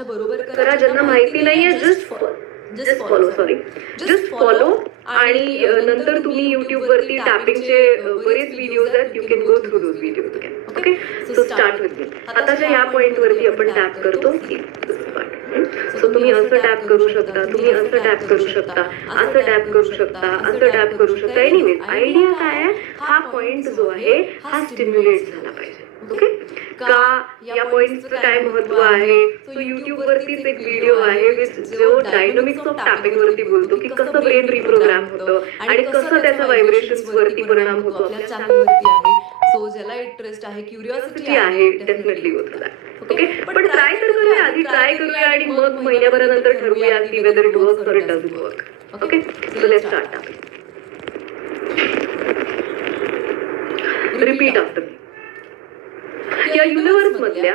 माझ्या बरोबर करा. ज्यांना माहिती नाहीये जस्ट फॉलो आणि नंतर तुम्ही YouTube वरती टॅपिंगचे बरेच व्हिडिओज आहेत. You can go through those videos. Okay, so start with me. आताच्या ह्या पॉइंट वरती आपण टॅप करतो. सो तुम्ही असं टॅप करू शकता, तुम्ही असं टॅप करू शकता, असं टॅप करू शकता, असं टॅप करू शकता. एनिवेज आयडिया काय आहे, हा पॉइंट जो आहे हा स्टिम्युलेट झाला पाहिजे. ओके, का या पॉइंटचं काय महत्व आहे. तो YouTube वरतीच एक व्हिडिओ आहे जो डायनॅमिक्स ऑफ टॅपिंग वरती बोलतो की कसं ब्रेन रिप्रोग्राम होतं आणि कसं त्याचा व्हायब्रेशन्स वरती परिणाम होतो आपल्या चॅनलवरती आहे. सो ज्याला इंटरेस्ट आहे, क्युरिओसिटी आहे, definitely go through that. Okay, पण ट्राय तर करूया, आधी ट्राय करूया आणि मग महिन्याभरानंतर ठरवूया की whether it works or it doesn't work. Okay, so let's start. Repeat after me. या युनिव्हर्स मधल्या